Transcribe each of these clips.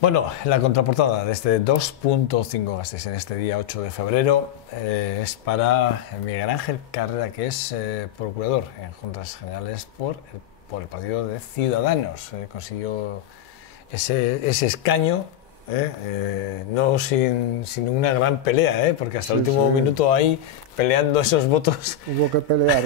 Bueno, la contraportada de este 2.5 Gasteiz en este día 8 de febrero es para Miguel Ángel Carrera, que es procurador en Juntas Generales por el Partido de Ciudadanos. Consiguió ese escaño, no sin una gran pelea, porque hasta el último minuto ahí peleando esos votos. Hubo que pelear.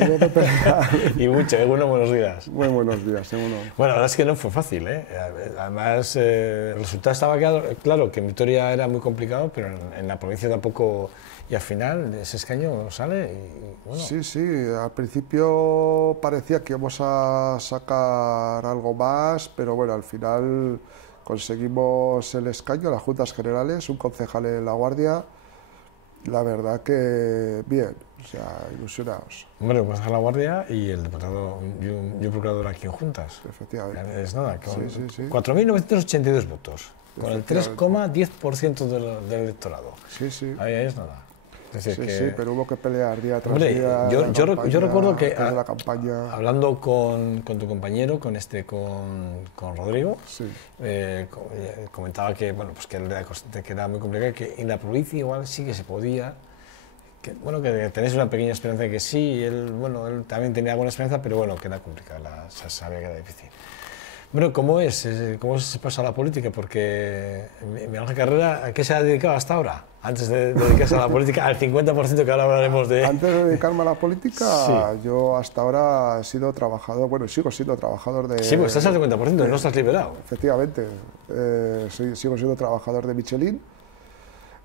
Y mucho, buenos días. Muy buenos días, Bueno, la verdad es que no fue fácil, Además, el resultado estaba claro que en Vitoria era muy complicado, pero en la provincia tampoco. Y al final ese escaño sale y bueno. Sí, al principio parecía que íbamos a sacar algo más, pero bueno, al final conseguimos el escaño, las Juntas Generales, un concejal en La Guardia. La verdad que bien, o sea, ilusionados. Hombre, pues a La Guardia y el diputado, yo procurador aquí en Juntas. Efectivamente. Es nada, con sí. 4.982 votos, con el 3,10% del electorado. Sí. Ahí es nada. Es decir, sí, pero hubo que pelear día tras día. Yo recuerdo que la campaña. Hablando con tu compañero, con Rodrigo, sí. Comentaba que bueno, pues que era muy complicado, que en la provincia igual sí que se podía, que tenéis una pequeña esperanza de que sí, él también tenía alguna esperanza, pero bueno, que era complicado, sabía que era difícil. Bueno, ¿cómo se pasa a la política? Porque Miguel Ángel Carrera, ¿a qué se ha dedicado hasta ahora? Antes de dedicarse a la política, al 50% que ahora hablaremos de... Antes de dedicarme a la política, sí. Yo hasta ahora he sido trabajador, sigo siendo trabajador de... Sí, pues estás al 50%, no estás liberado. Efectivamente, sigo siendo trabajador de Michelin.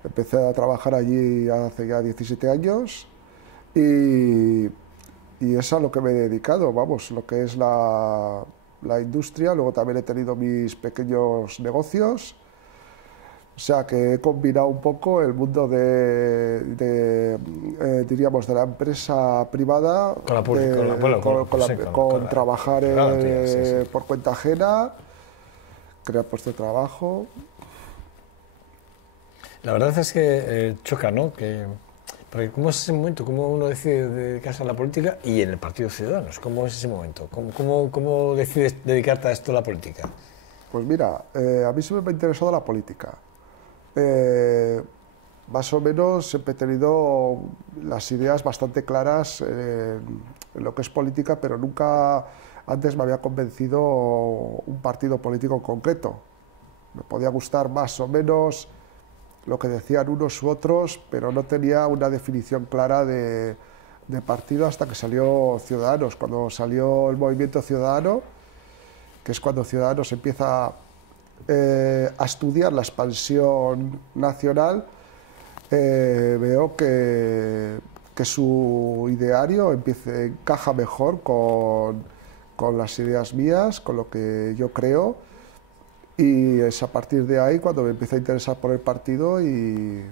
Empecé a trabajar allí hace ya 17 años y es a lo que me he dedicado, lo que es la industria. Luego también he tenido mis pequeños negocios, o sea que he combinado un poco el mundo diríamos de la empresa privada con la pública, con trabajar por cuenta ajena, crear puestos de trabajo. La verdad es que choca, ¿no? Porque ¿cómo es ese momento? ¿Cómo uno decide dedicarse a la política y en el Partido Ciudadanos? ¿Cómo es ese momento? ¿Cómo decides dedicarte a esto, a la política? Pues mira, a mí siempre me ha interesado la política. Más o menos siempre he tenido las ideas bastante claras en lo que es política, pero nunca antes me había convencido un partido político en concreto. Me podía gustar más o menos lo que decían unos u otros, pero no tenía una definición clara de partido hasta que salió Ciudadanos. Cuando salió el Movimiento Ciudadano, que es cuando Ciudadanos empieza a estudiar la expansión nacional, veo que su ideario encaja mejor con las ideas mías, con lo que yo creo. Y es a partir de ahí cuando me empecé a interesar por el partido y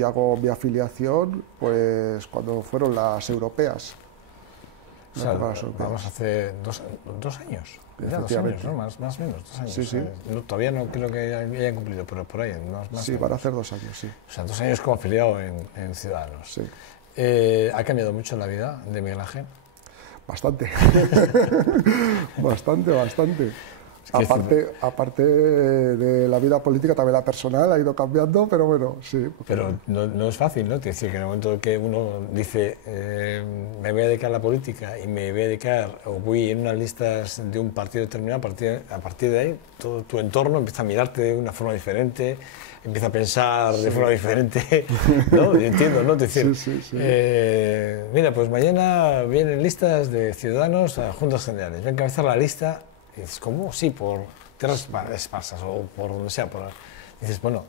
hago mi afiliación, pues cuando fueron las europeas. O sea, vamos hace dos años. Ya 2 años, ¿no? Más o menos, 2 años. Sí. Todavía no creo que hayan cumplido, pero por ahí. Más sí, van a hacer 2 años, sí. O sea, 2 años como afiliado en Ciudadanos. Sí. ¿Ha cambiado mucho la vida de Miguel Ángel? Bastante. Bastante. Aparte de la vida política, también la personal ha ido cambiando, pero bueno, sí. Pero no es fácil, ¿no? Es decir, que en el momento que uno dice me voy a dedicar a la política y me voy a dedicar o voy en unas listas de un partido determinado, a partir de ahí todo tu entorno empieza a mirarte de una forma diferente, empieza a pensar de forma diferente, ¿no? Yo entiendo, ¿no? Es decir, sí. Mira, pues mañana vienen listas de Ciudadanos a Juntas Generales, voy a encabezar la lista. Y dices, ¿cómo? Sí, por tierras esparsas o por donde sea. Dices, bueno,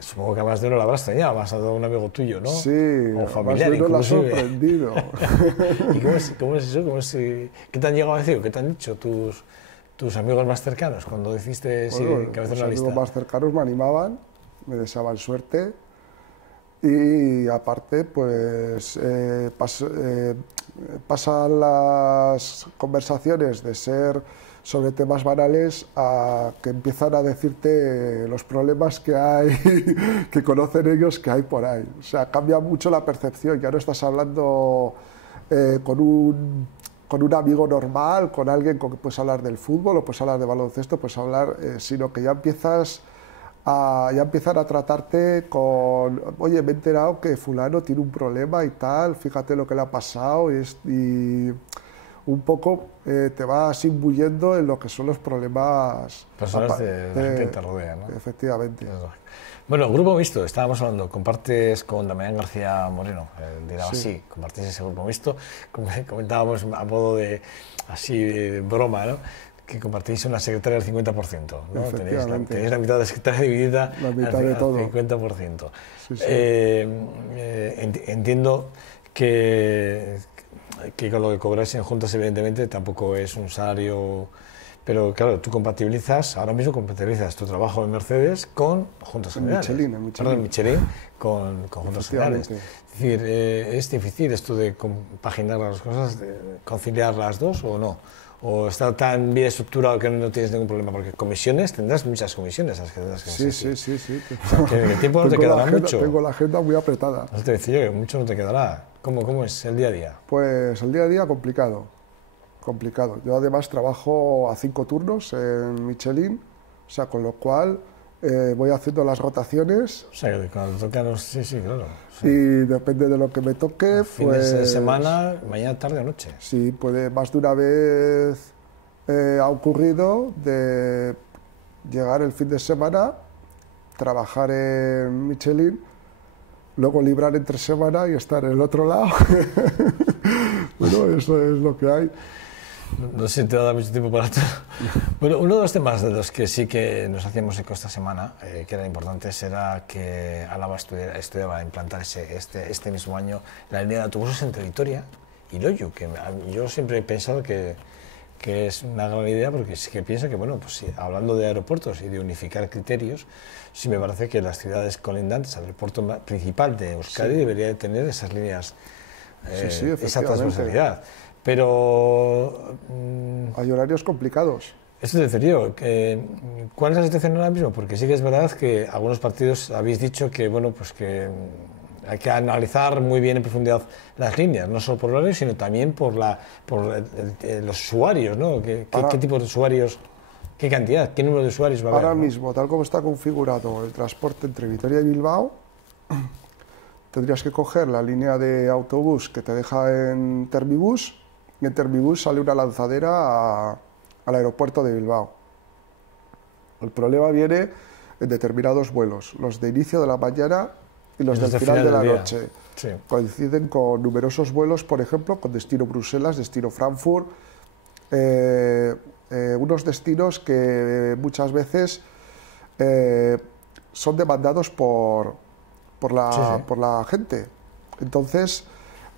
supongo que a más de uno la habrás extrañado, más a un amigo tuyo, ¿no? Sí, o familiar, más de uno la ha sorprendido. ¿Y cómo es eso? ¿Qué te han llegado a decir? ¿Qué te han dicho tus amigos más cercanos cuando decidiste encabezar la lista? Los amigos más cercanos me animaban, me deseaban suerte. Y aparte, pues pasan las conversaciones de ser sobre temas banales a que empiezan a decirte los problemas que hay, que conocen ellos que hay por ahí. O sea, cambia mucho la percepción, ya no estás hablando con un con un amigo normal, con alguien con que puedes hablar del fútbol o puedes hablar de baloncesto, puedes hablar, sino que ya empiezan a tratarte con, oye, me he enterado que fulano tiene un problema y tal, fíjate lo que le ha pasado y un poco te vas imbuyendo en lo que son los problemas personas de la gente que te rodea, ¿no? Efectivamente. Bueno, grupo mixto, estábamos hablando, compartes con Damián García Moreno, dirá así, compartís ese grupo mixto, comentábamos a modo de, así, de broma, ¿no? Que compartís una secretaria del 50%, ¿no? Tenéis la mitad de la secretaria dividida la mitad de todo. Al 50%. Sí, sí. Entiendo que con lo que cobráis en juntas, evidentemente, tampoco es un salario... Pero claro, tú ahora mismo compatibilizas tu trabajo en Mercedes con juntas generales. En Michelin con juntas generales. Es decir, ¿es difícil esto de compaginar las cosas, de conciliar las dos o no? ¿O está tan bien estructurado que no tienes ningún problema? Porque comisiones, tendrás muchas comisiones las que tendrás que Sí. Que el tiempo no te quedará mucho. Tengo la agenda muy apretada. No te decía yo, mucho no te quedará. ¿Cómo es el día a día? Pues el día a día complicado. Yo además trabajo a 5 turnos en Michelin, o sea, con lo cual voy haciendo las rotaciones. O sea, que cuando tocan sí, claro. Sí. Y depende de lo que me toque, fines de semana, mañana, tarde o noche. Sí, más de una vez ha ocurrido de llegar el fin de semana, trabajar en Michelin, luego librar entre semana y estar en el otro lado. Bueno, eso es lo que hay. No sé si te va a dar mucho tiempo para todo. Bueno, uno de los temas de los que sí que nos hacíamos eco esta semana, que eran importantes, era que Álava estudiaba implantar este mismo año la línea de autobuses entre Vitoria y Loiu, que yo siempre he pensado que es una gran idea, porque sí que pienso que, bueno, pues sí, hablando de aeropuertos y de unificar criterios, sí me parece que las ciudades colindantes al aeropuerto principal de Euskadi deberían de tener esas líneas, esa transversalidad. Pero... hay horarios complicados. Eso te decía yo, ¿cuál es la situación ahora mismo? Porque sí que es verdad que algunos partidos habéis dicho que, bueno, pues que hay que analizar muy bien en profundidad las líneas, no solo por horarios, sino también por los usuarios, ¿no? ¿Qué tipo de usuarios, qué cantidad, qué número de usuarios va a haber? Ahora mismo, tal como está configurado el transporte entre Vitoria y Bilbao, tendrías que coger la línea de autobús que te deja en Termibus, y en Termibus sale una lanzadera al aeropuerto de Bilbao. El problema viene en determinados vuelos, los de inicio de la mañana y los del final de la noche. Sí. Coinciden con numerosos vuelos, por ejemplo, con destino Bruselas, destino Frankfurt, unos destinos que muchas veces son demandados por la gente. Entonces,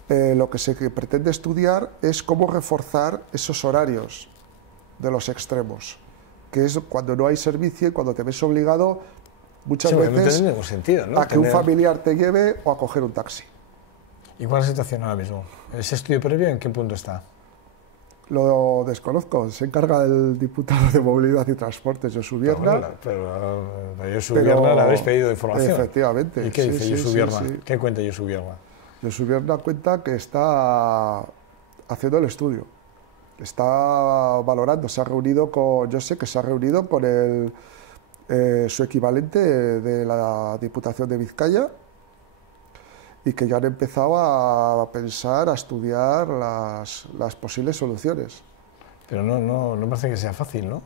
lo que se pretende estudiar es cómo reforzar esos horarios de los extremos, que es cuando no hay servicio y cuando te ves obligado muchas veces no tiene ningún sentido, ¿no? a que un familiar te lleve o a coger un taxi. ¿Y cuál es la situación ahora mismo? ¿Ese estudio previo en qué punto está? Lo desconozco, se encarga el diputado de Movilidad y Transportes, Josu Bierna. Pero Josu Bierna le habéis pedido información. Efectivamente. ¿Y qué dice Josu Bierna? ¿Qué cuenta Josu Bierna? Josu Bierna cuenta que está haciendo el estudio, está valorando, se ha reunido con, yo sé que se ha reunido con su equivalente de la Diputación de Vizcaya y que ya han empezado a pensar, a estudiar las posibles soluciones. Pero no parece que sea fácil, ¿no?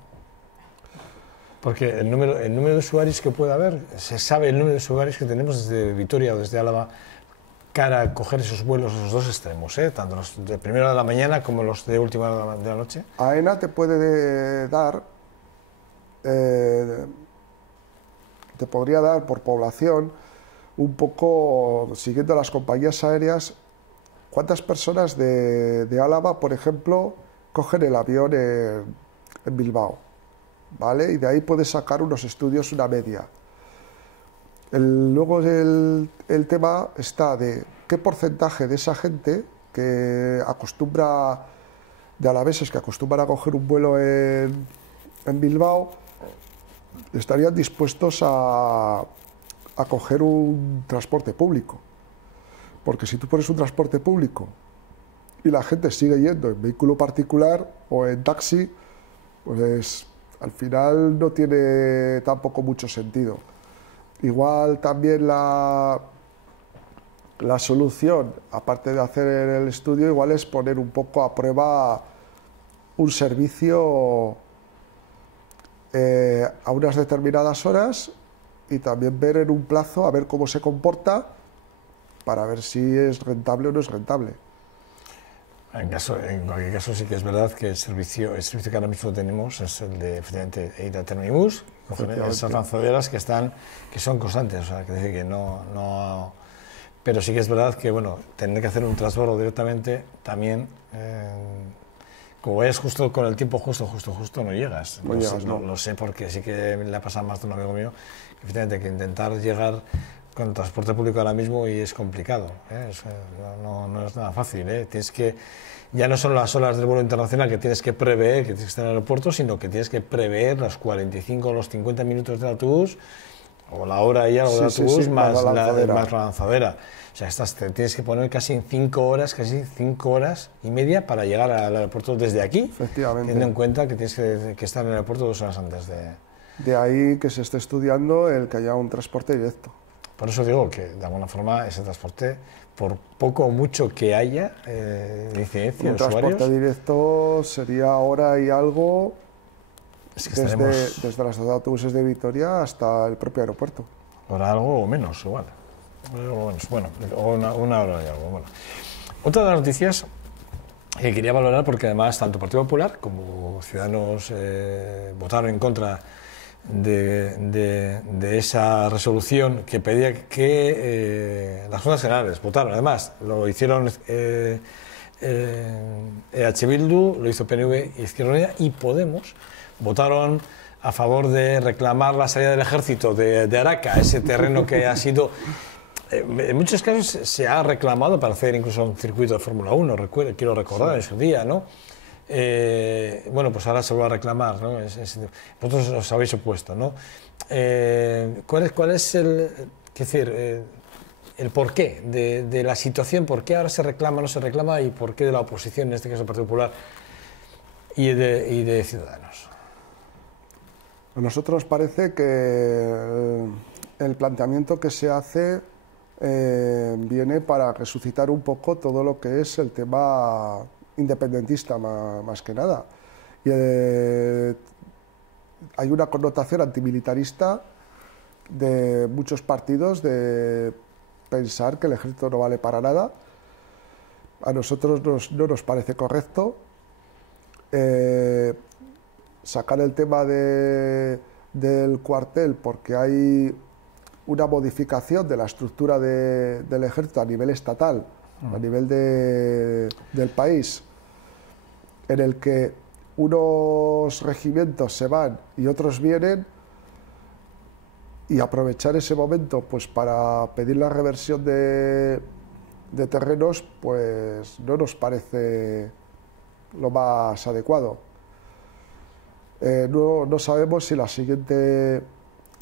Porque el número de usuarios que puede haber, se sabe el número de usuarios que tenemos desde Vitoria o desde Álava cara a coger esos vuelos, esos dos extremos, tanto los de primera de la mañana como los de última de la noche. AENA te puede dar, te podría dar por población, un poco, siguiendo las compañías aéreas, cuántas personas de Álava, por ejemplo, cogen el avión en Bilbao, ¿vale? Y de ahí puedes sacar unos estudios, una media. Luego el tema está de qué porcentaje de esa gente que acostumbra, de alaveses que acostumbran a coger un vuelo en Bilbao, estarían dispuestos a coger un transporte público. Porque si tú pones un transporte público y la gente sigue yendo en vehículo particular o en taxi, pues al final no tiene tampoco mucho sentido. Igual también la solución, aparte de hacer el estudio, igual es poner un poco a prueba un servicio a unas determinadas horas y también ver en un plazo a ver cómo se comporta para ver si es rentable o no es rentable. En cualquier caso sí que es verdad que el servicio que ahora mismo tenemos es el de, efectivamente, ir a Terminibus, coger esas lanzaderas que son constantes, o sea, que decir que no, pero sí que es verdad que, bueno, tener que hacer un transbordo directamente también, como vayas justo con el tiempo justo, no llegas. Lo sé porque sí que le ha pasado más de un amigo mío, que efectivamente que intentar llegar con el transporte público ahora mismo y es complicado, no es nada fácil, tienes que, ya no son las horas del vuelo internacional que tienes que prever, que tienes que estar en el aeropuerto, sino que tienes que prever los 45 o los 50 minutos del autobús, o la hora y algo del autobús, más la lanzadera. O sea, te tienes que poner casi 5 horas y media para llegar al aeropuerto desde aquí, teniendo en cuenta que tienes que estar en el aeropuerto 2 horas antes de... De ahí que se esté estudiando el que haya un transporte directo. Por eso digo que, de alguna forma, ese transporte, por poco o mucho que haya incidencia de usuarios... Un transporte directo sería hora y algo, es que desde las estaciones de autobuses de Vitoria hasta el propio aeropuerto. Hora algo o menos, igual. Bueno, una hora y algo. Bueno. Otra de las noticias que quería valorar, porque además tanto Partido Popular como Ciudadanos votaron en contra de esa resolución que pedía que las Juntas Generales votaron. Además, lo hicieron EH Bildu, lo hizo PNV, Izquierda Unida y Podemos. Votaron a favor de reclamar la salida del ejército de Araca, ese terreno que ha sido... En muchos casos se ha reclamado para hacer incluso un circuito de Fórmula 1, quiero recordar ese día, ¿no? Bueno, pues ahora se va a reclamar, ¿no? Vosotros os habéis opuesto, ¿no? ¿Cuál es el porqué de la situación? ¿Por qué ahora se reclama, no se reclama? ¿Y por qué de la oposición, en este caso el Partido Popular y de Ciudadanos? A nosotros nos parece que el planteamiento que se hace viene para resucitar un poco todo lo que es el tema independentista más que nada. Y, hay una connotación antimilitarista de muchos partidos de pensar que el ejército no vale para nada. A nosotros no nos parece correcto. Sacar el tema del cuartel porque hay una modificación de la estructura del ejército a nivel estatal, a nivel del país, en el que unos regimientos se van y otros vienen, y aprovechar ese momento pues para pedir la reversión de terrenos, pues no nos parece lo más adecuado. No sabemos si la siguiente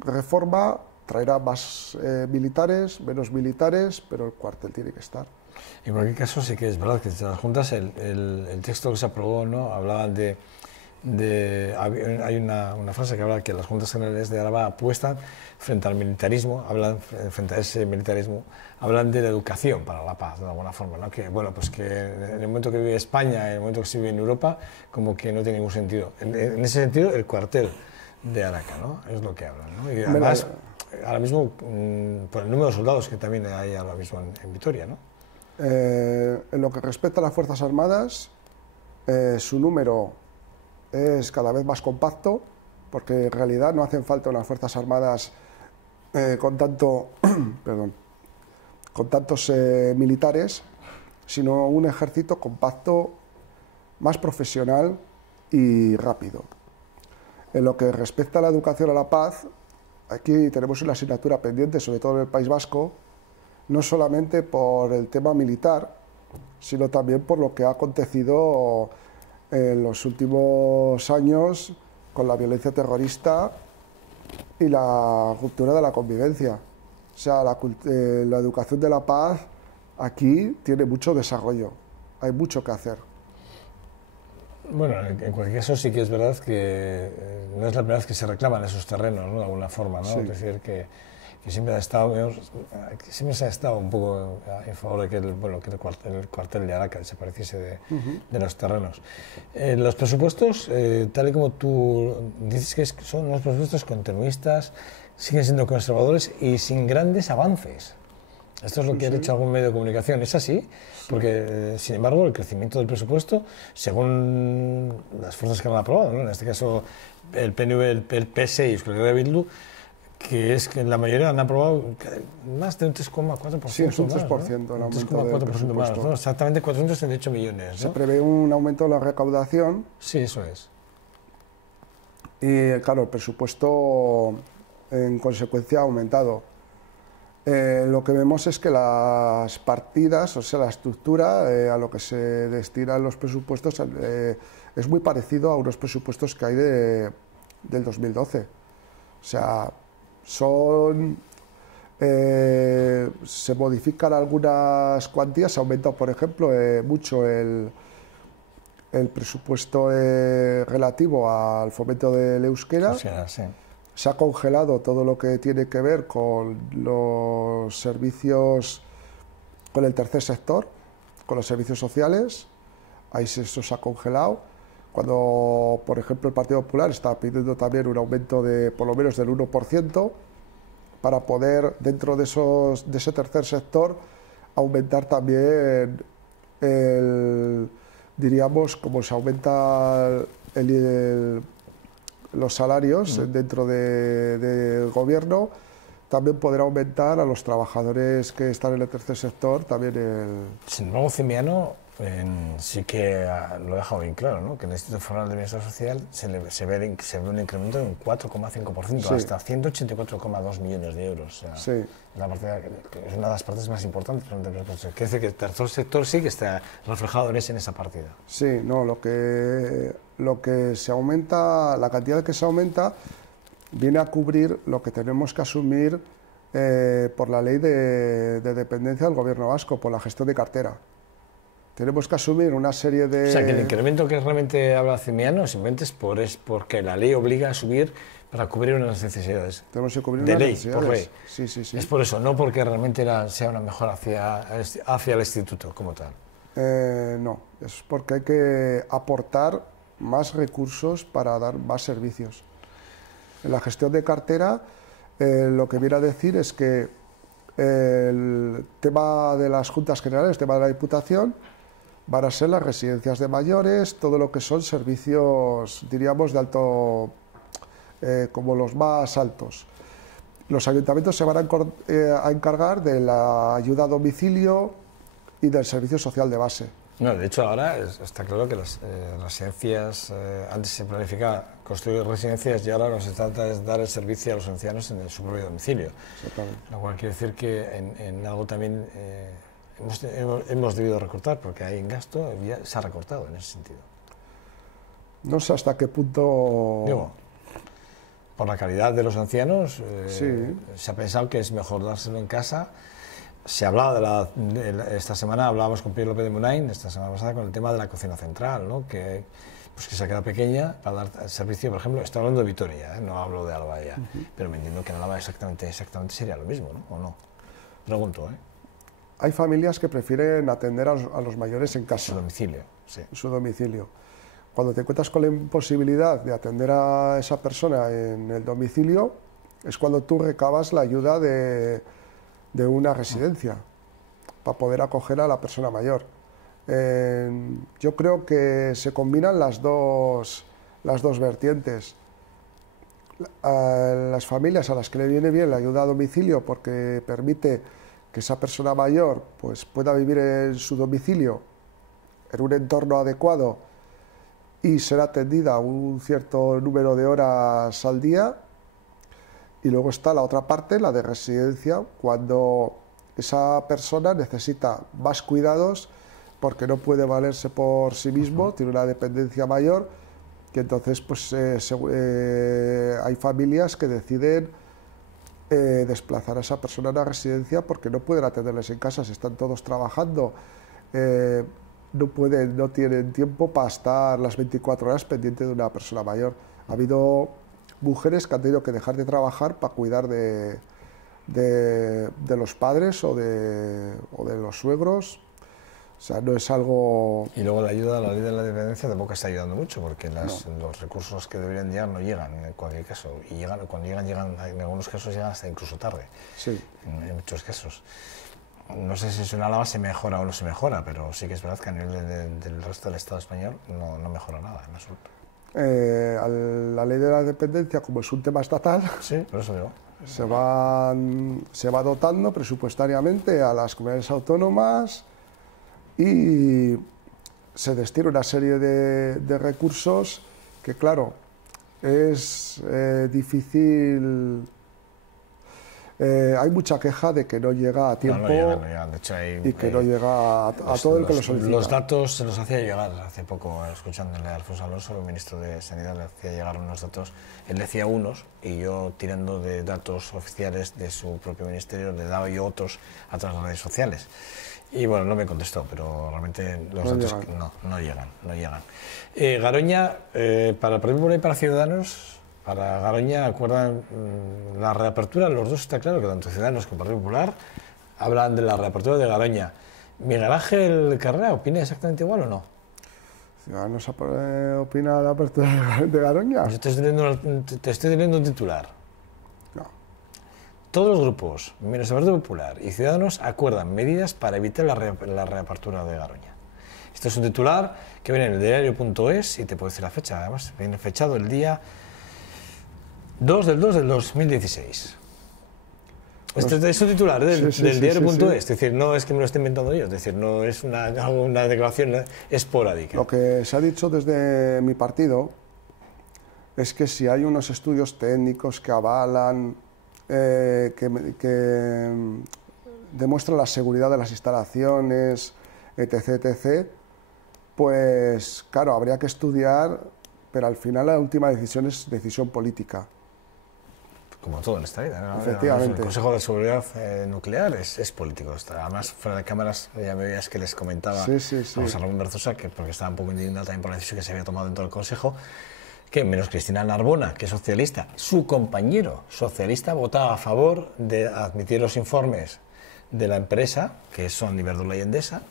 reforma traerá más militares, menos militares, pero el cuartel tiene que estar. En cualquier caso, sí que es verdad que desde las juntas el texto que se aprobó, ¿no? Hablaban hay una frase que habla de que las Juntas Generales de Álava apuestan frente al militarismo, frente a ese militarismo, hablan de la educación para la paz, de alguna forma, ¿no? Que, bueno, pues que en el momento que vive España, en el momento que se vive en Europa, como que no tiene ningún sentido. En ese sentido, el cuartel de Araca, ¿no? Es lo que hablan, ¿no? Y además, ahora mismo, por el número de soldados que también hay ahora mismo en Vitoria, ¿no? En lo que respecta a las Fuerzas Armadas, su número es cada vez más compacto, porque en realidad no hacen falta unas Fuerzas Armadas con tantos militares, sino un ejército compacto, más profesional y rápido. En lo que respecta a la educación a la paz, aquí tenemos una asignatura pendiente, sobre todo en el País Vasco, no solamente por el tema militar, sino también por lo que ha acontecido en los últimos años con la violencia terrorista y la ruptura de la convivencia. O sea, la educación de la paz aquí tiene mucho desarrollo. hay mucho que hacer. Bueno, en cualquier caso sí que es verdad que no es la primera vez que se reclaman esos terrenos, ¿no? De alguna forma, ¿no? Sí. Es decir, que siempre siempre se ha estado un poco en favor de que el cuartel de Araca desapareciese de los terrenos. Los presupuestos, tal y como tú dices que son unos presupuestos continuistas, siguen siendo conservadores y sin grandes avances. Esto es lo que ha dicho algún medio de comunicación. ¿Es así? Porque, sin embargo, el crecimiento del presupuesto, según las fuerzas que lo han aprobado, ¿no? En este caso el PNV, el PS y el Bildu, que es que la mayoría han aprobado más de un 3,4%. Sí, es un 3% más, el ¿no? aumento del 3,4% más, presupuesto. ¿no? Exactamente 438 millones, ¿no? Se prevé un aumento de la recaudación. Sí, eso es. Y, claro, el presupuesto, en consecuencia, ha aumentado. Lo que vemos es que las partidas, o sea, la estructura a lo que se destinan los presupuestos es muy parecido a unos presupuestos que hay del 2012. O sea, se modifican algunas cuantías, se aumenta, por ejemplo, mucho el presupuesto relativo al fomento del euskera. Sí. Se ha congelado todo lo que tiene que ver con los servicios, con el tercer sector, con los servicios sociales. Ahí eso se ha congelado. Cuando, por ejemplo, el Partido Popular está pidiendo también un aumento de por lo menos del 1% para poder, dentro de ese tercer sector, aumentar también diríamos, como se aumenta los salarios dentro del gobierno, también poder aumentar a los trabajadores que están en el tercer sector también Sin embargo, Cimiano sí que lo ha dejado bien claro, ¿no? Que en el Instituto Foral de Bienestar Social se ve un incremento de un 4,5%, sí, hasta 184,2 millones de euros. O sea, sí, es una de las partes más importantes. Quiere decir que el tercer sector sí que está reflejado en esa partida. Sí, no, lo que se aumenta, la cantidad que se aumenta viene a cubrir lo que tenemos que asumir por la ley de dependencia del Gobierno vasco, por la gestión de cartera. Tenemos que asumir una serie de... O sea, que el incremento que realmente habla Cimiano simplemente es porque la ley obliga a subir para cubrir unas necesidades. Tenemos que cubrir de unas ley, necesidades. por ley. Sí, sí, sí. Es por eso, no porque realmente sea una mejora hacia el instituto como tal. No, es porque hay que aportar más recursos para dar más servicios. En la gestión de cartera, lo que viene a decir es que el tema de las juntas generales, el tema de la Diputación, van a ser las residencias de mayores, todo lo que son servicios, diríamos, de alto, como los más altos. Los ayuntamientos se van a encargar de la ayuda a domicilio y del servicio social de base. No, de hecho, ahora está claro que las residencias, antes se planificaba construir residencias y ahora lo que se trata es dar el servicio a los ancianos en su propio domicilio. Lo cual quiere decir que en algo también hemos debido recortar, porque hay en gasto, ya se ha recortado en ese sentido. No sé hasta qué punto... Digo, por la calidad de los ancianos, sí, se ha pensado que es mejor dárselo en casa. Se hablaba esta semana hablábamos con Pierre López de Munain, esta semana pasada, con el tema de la cocina central, ¿no? que se ha quedado pequeña para dar servicio, por ejemplo, estoy hablando de Vitoria, no hablo de Álava ya, pero me entiendo que en Álava exactamente sería lo mismo, ¿no? ¿O no? Pregunto, ¿eh? Hay familias que prefieren atender a los mayores en casa. Su domicilio, sí. Su domicilio. Cuando te encuentras con la imposibilidad de atender a esa persona en el domicilio, es cuando tú recabas la ayuda de una residencia para poder acoger a la persona mayor. Yo creo que se combinan las dos vertientes. A las familias a las que le viene bien la ayuda a domicilio porque permite que esa persona mayor pues, pueda vivir en su domicilio en un entorno adecuado y ser atendida un cierto número de horas al día. Y luego está la otra parte, la de residencia, cuando esa persona necesita más cuidados porque no puede valerse por sí mismo, tiene una dependencia mayor, que entonces pues, hay familias que deciden desplazar a esa persona a una residencia porque no pueden atenderles en casa, si están todos trabajando. no tienen tiempo para estar las 24 horas pendiente de una persona mayor. Ha habido mujeres que han tenido que dejar de trabajar para cuidar de los padres o de los suegros. O sea, no es algo... Y luego la ayuda a la ley de la dependencia tampoco está ayudando mucho, porque los recursos que deberían llegar no llegan en cualquier caso. Y cuando llegan, en algunos casos llegan hasta incluso tarde. Sí. En muchos casos. No sé si en Álava se mejora o no se mejora, pero sí que es verdad que a nivel del resto del Estado español no mejora nada en absoluto. La ley de la dependencia, como es un tema estatal, sí, por eso digo, se va dotando presupuestariamente a las comunidades autónomas y se destina una serie de recursos que, claro, es difícil. Hay mucha queja de que no llega a tiempo, no llegan. De hecho, y que no llega a todo el que lo solicita. Los datos se los hacía llegar hace poco, escuchándole a Alfonso Alonso, el ministro de Sanidad, le hacía llegar unos datos. Él decía unos y yo, tirando de datos oficiales de su propio ministerio, le daba yo otros a través de las redes sociales. Y bueno, no me contestó, pero realmente los datos no llegan. Garoña, para el Partido Popular y para Ciudadanos, para Garoña acuerdan la reapertura, los dos está claro que tanto Ciudadanos como Partido Popular hablan de la reapertura de Garoña. ¿Miguel Ángel Carrera opina exactamente igual o no? ¿Ciudadanos opina de la apertura de Garoña? Yo te estoy teniendo un titular. No. Todos los grupos, menos el Partido Popular y Ciudadanos, acuerdan medidas para evitar la reapertura de Garoña. Esto es un titular que viene en el diario.es y te puedo decir la fecha, además viene fechado el día 2 del 2 del 2016. Este es un titular del diario.es, es decir, no es que me lo esté inventando yo, es decir, no es una declaración esporádica. Lo que se ha dicho desde mi partido es que si hay unos estudios técnicos que avalan, que demuestran la seguridad de las instalaciones, etc., pues claro, habría que estudiar, pero al final la última decisión es decisión política. Como todo en esta vida, ¿no? Efectivamente. El Consejo de Seguridad Nuclear es político. Además, fuera de cámaras, ya me veías que les comentaba a Ramón Berzosa, que porque estaba un poco indignado también por la decisión que se había tomado dentro del Consejo, que menos Cristina Narbona, que es socialista, su compañero socialista votaba a favor de admitir los informes de la empresa, que son Iberdrola y Endesa,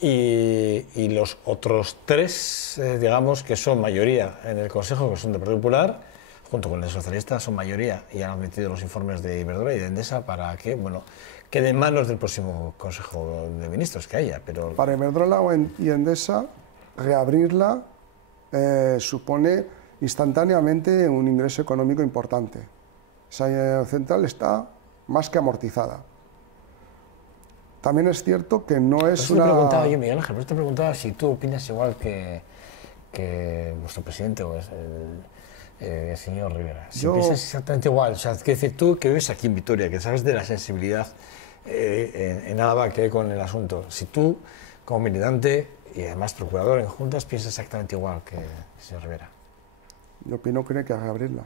y los otros tres, digamos, que son mayoría en el Consejo, que son del Partido Popular, junto con el socialista, son mayoría y han admitido los informes de Iberdrola y de Endesa para que, bueno, quede en manos del próximo Consejo de Ministros que haya. Pero para Iberdrola y Endesa, reabrirla supone instantáneamente un ingreso económico importante. Esa central está más que amortizada. También es cierto que no es una... Te preguntaba yo, Miguel Ángel, te preguntaba si tú opinas igual que vuestro presidente o el señor Rivera. Si piensas exactamente igual, o sea, es decir, tú que vives aquí en Vitoria, que sabes de la sensibilidad en Álava que hay con el asunto, si tú, como militante y además procurador en juntas, piensas exactamente igual que el señor Rivera. Yo opino que hay que reabrirla.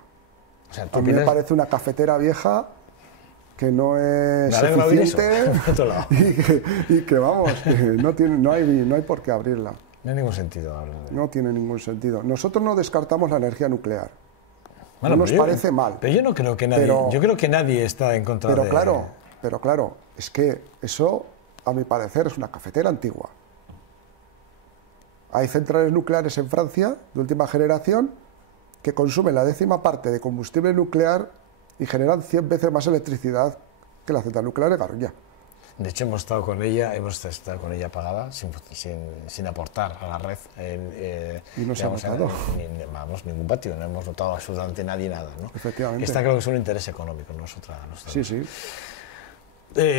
O sea, a mí me parece una cafetera vieja que no es suficiente y que vamos, que no hay por qué abrirla. No hay ningún sentido. No tiene ningún sentido. Nosotros no descartamos la energía nuclear. Bueno, no nos parece mal. Pero yo no creo que nadie, yo creo que nadie está en contra de... Pero claro, es que eso, a mi parecer, es una cafetera antigua. Hay centrales nucleares en Francia, de última generación, que consumen la 10ª parte de combustible nuclear y generan 100 veces más electricidad que la central nuclear de Garoña. De hecho, hemos estado con ella apagada, sin aportar a la red. Y no se ha notado. Ningún patio, no hemos notado absolutamente nadie nada, ¿no? Efectivamente. Está claro que es un interés económico, no es otra. Sí, sí.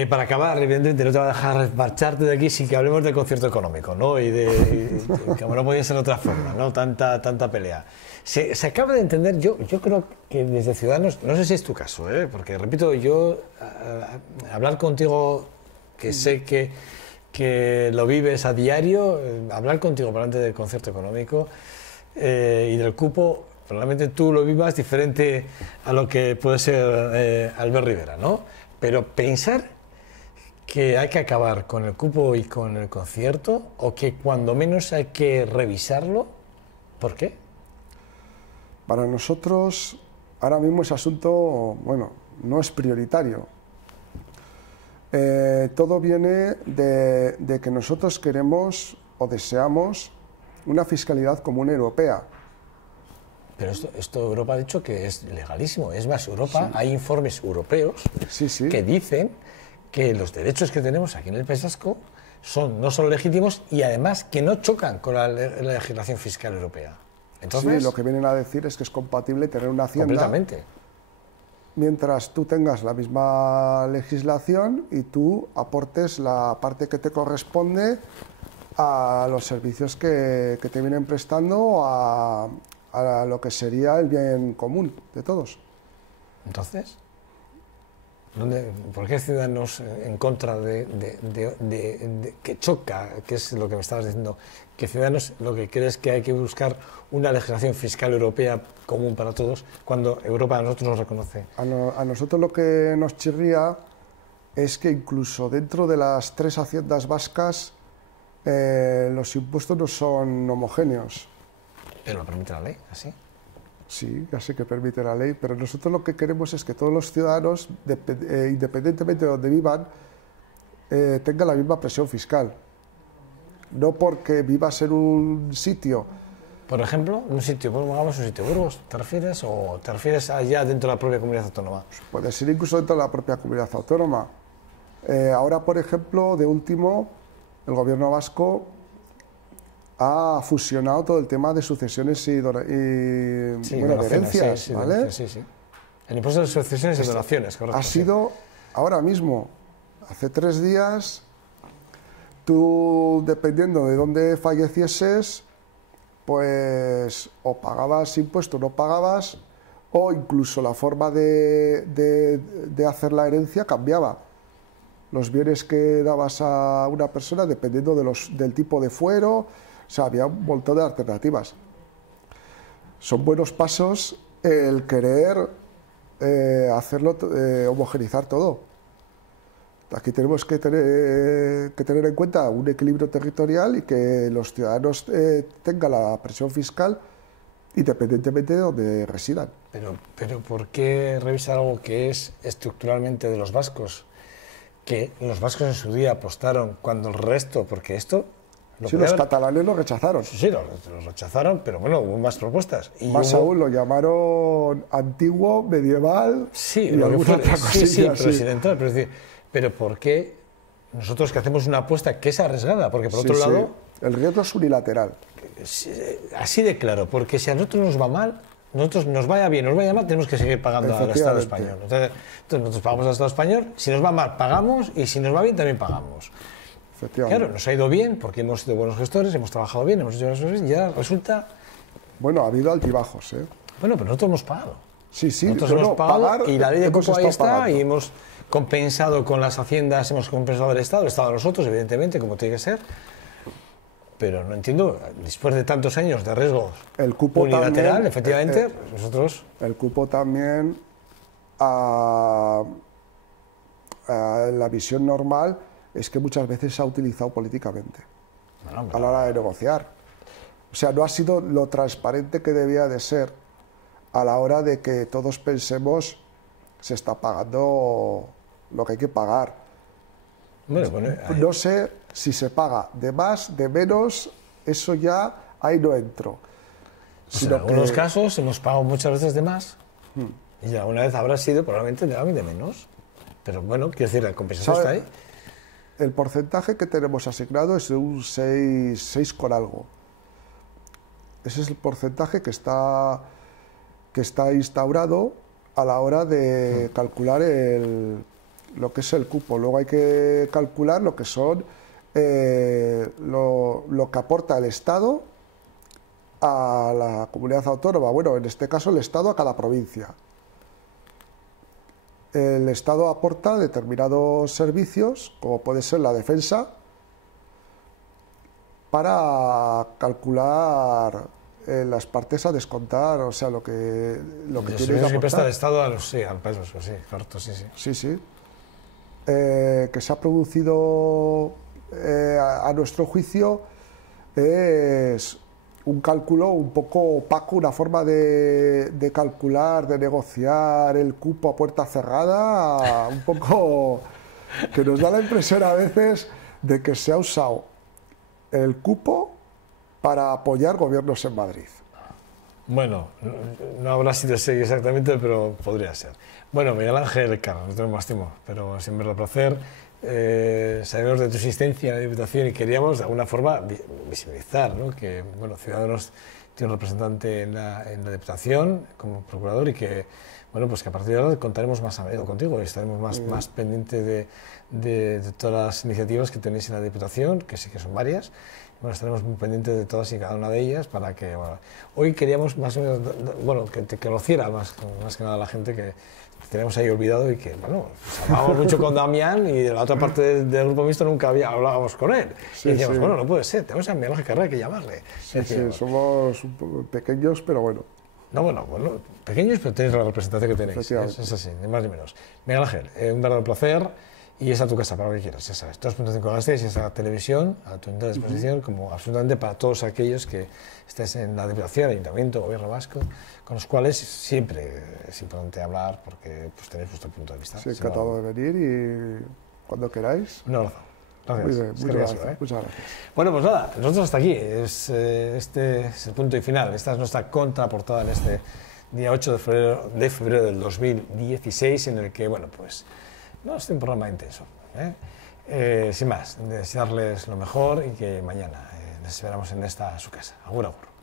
Para acabar, evidentemente, no te va a dejar marcharte de aquí sin que hablemos del concierto económico, ¿no? Y como no podía ser de otra forma, ¿no? Tanta pelea. Se acaba de entender, yo creo que desde Ciudadanos, no sé si es tu caso, porque repito, yo hablar contigo, que sé que lo vives a diario, hablar contigo por delante del concierto económico y del cupo, probablemente tú lo vivas diferente a lo que puede ser Albert Rivera, ¿no? Pero pensar que hay que acabar con el cupo y con el concierto, o que cuando menos hay que revisarlo. ¿Por qué? Para nosotros, ahora mismo ese asunto, bueno, no es prioritario. Todo viene de que nosotros queremos o deseamos una fiscalidad común europea. Pero esto Europa ha dicho que es legalísimo. Es más, Europa, hay informes europeos que dicen que los derechos que tenemos aquí en el País Vasco no son legítimos y además que no chocan con la legislación fiscal europea. Entonces, sí, lo que vienen a decir es que es compatible tener una hacienda completamente, mientras tú tengas la misma legislación y tú aportes la parte que te corresponde a los servicios que te vienen prestando a lo que sería el bien común de todos. Entonces, ¿por qué Ciudadanos en contra que choca, que es lo que me estabas diciendo, que Ciudadanos lo que cree es que hay que buscar una legislación fiscal europea común para todos, cuando Europa a nosotros nos reconoce? A nosotros lo que nos chirría es que incluso dentro de las 3 haciendas vascas los impuestos no son homogéneos. Pero lo permite la ley, así. Sí, ya sé que permite la ley, pero nosotros lo que queremos es que todos los ciudadanos, independientemente de donde vivan, tengan la misma presión fiscal. No porque vivas en un sitio. Por ejemplo, un sitio, pongamos un sitio, Burgos, ¿te refieres? ¿O te refieres allá dentro de la propia comunidad autónoma? Puede ser incluso dentro de la propia comunidad autónoma. Ahora, por ejemplo, de último, el gobierno vasco ha fusionado todo el tema de sucesiones y de herencias, ¿vale? Sí. El impuesto de sucesiones y donaciones, correcto. Ha sido ahora mismo, hace 3 días, tú, dependiendo de dónde fallecieses, pues o pagabas impuesto o no pagabas, o incluso la forma de hacer la herencia cambiaba. Los bienes que dabas a una persona, dependiendo del tipo de fuero. O sea, había un montón de alternativas. Son buenos pasos el querer homogeneizar todo. Aquí tenemos que tener en cuenta un equilibrio territorial y que los ciudadanos tengan la presión fiscal independientemente de donde residan. Pero ¿por qué revisar algo que es estructuralmente de los vascos? Que los vascos en su día apostaron cuando el resto, porque esto... Sí, los catalanes lo rechazaron. Sí, lo rechazaron, pero bueno, hubo más propuestas. Y más aún, lo llamaron antiguo, medieval, sí, y alguna otra cosilla. Pero ¿por qué nosotros que hacemos una apuesta que es arriesgada? Porque por otro lado... El riesgo es unilateral. Así de claro, porque si a nosotros nos va mal, nos vaya bien, nos vaya mal, tenemos que seguir pagando al Estado español. Entonces nosotros pagamos al Estado español, si nos va mal pagamos y si nos va bien también pagamos. Claro, nos ha ido bien porque hemos sido buenos gestores, hemos trabajado bien, hemos hecho buenas cosas y ya resulta... Bueno, ha habido altibajos, ¿eh? Bueno, pero nosotros hemos pagado. Sí, nosotros hemos pagado y la ley de cupo ahí está y hemos compensado con las haciendas, hemos compensado el Estado a nosotros, evidentemente, como tiene que ser. Pero no entiendo, después de tantos años de riesgo unilateral, también, efectivamente, nosotros... El cupo también, a la visión normal, es que muchas veces se ha utilizado políticamente a la hora de negociar. O sea, no ha sido lo transparente que debía de ser a la hora de que todos pensemos se está pagando lo que hay que pagar. No sé si se paga de más, de menos, eso ya ahí no entro. En algunos casos hemos pagado muchas veces de más y alguna vez habrá sido probablemente de menos. Pero bueno, quiero decir, la compensación está ahí. El porcentaje que tenemos asignado es de un 6 con algo. Ese es el porcentaje que está instaurado a la hora de calcular lo que es el cupo. Luego hay que calcular lo que son lo que aporta el Estado a la comunidad autónoma. Bueno, en este caso el Estado a cada provincia. El Estado aporta determinados servicios, como puede ser la defensa, para calcular las partes a descontar, o sea, lo que tiene que aportar. Que presta el Estado al País Vasco, sí, correcto, sí. Sí. que se ha producido a nuestro juicio es un cálculo un poco opaco, una forma de calcular, de negociar el cupo a puerta cerrada, un poco que nos da la impresión a veces de que se ha usado el cupo para apoyar gobiernos en Madrid. Bueno, no habrá sido así exactamente, pero podría ser. Bueno, Miguel Ángel Carro, no tenemos más tiempo, pero siempre es un placer. Sabemos de tu existencia en la Diputación y queríamos de alguna forma visibilizar, ¿no? Que bueno, Ciudadanos tiene un representante en la Diputación como procurador y que, bueno, pues que a partir de ahora contaremos más a menudo contigo y estaremos más pendientes de todas las iniciativas que tenéis en la Diputación, que sí que son varias. Bueno, estaremos muy pendientes de todas y cada una de ellas para que, bueno, hoy queríamos más o menos, bueno, que te conociera más que nada la gente que tenemos ahí olvidado y que, bueno, pues hablábamos mucho con Damián y de la otra parte del Grupo Mixto nunca hablábamos con él. Sí, y decíamos, sí. bueno, no puede ser, tenemos a Miguel Ángel Carrera, hay que llamarle. Sí, sí, somos un poco pequeños, pero bueno. No, bueno, pequeños, pero tenéis la representación que tenéis, es así, ni más ni menos. Miguel Ángel, un verdadero placer. Y es a tu casa, para lo que quieras, ya sabes. 2.5 Gasteiz y esa televisión a tu entera disposición, como absolutamente para todos aquellos que estés en la Diputación, Ayuntamiento, Gobierno Vasco, con los cuales siempre es importante hablar porque pues, tenéis vuestro punto de vista. Sí, encantado de venir y cuando queráis. Un abrazo. Gracias. Muy bien, muchas gracias. Bueno, pues nada, nosotros hasta aquí. Este es el punto y final. Esta es nuestra contraportada en este día 8 de febrero del 2016, en el que, bueno, pues no es un programa intenso. Sin más, desearles lo mejor y que mañana les esperamos en esta su casa. Agur, agur.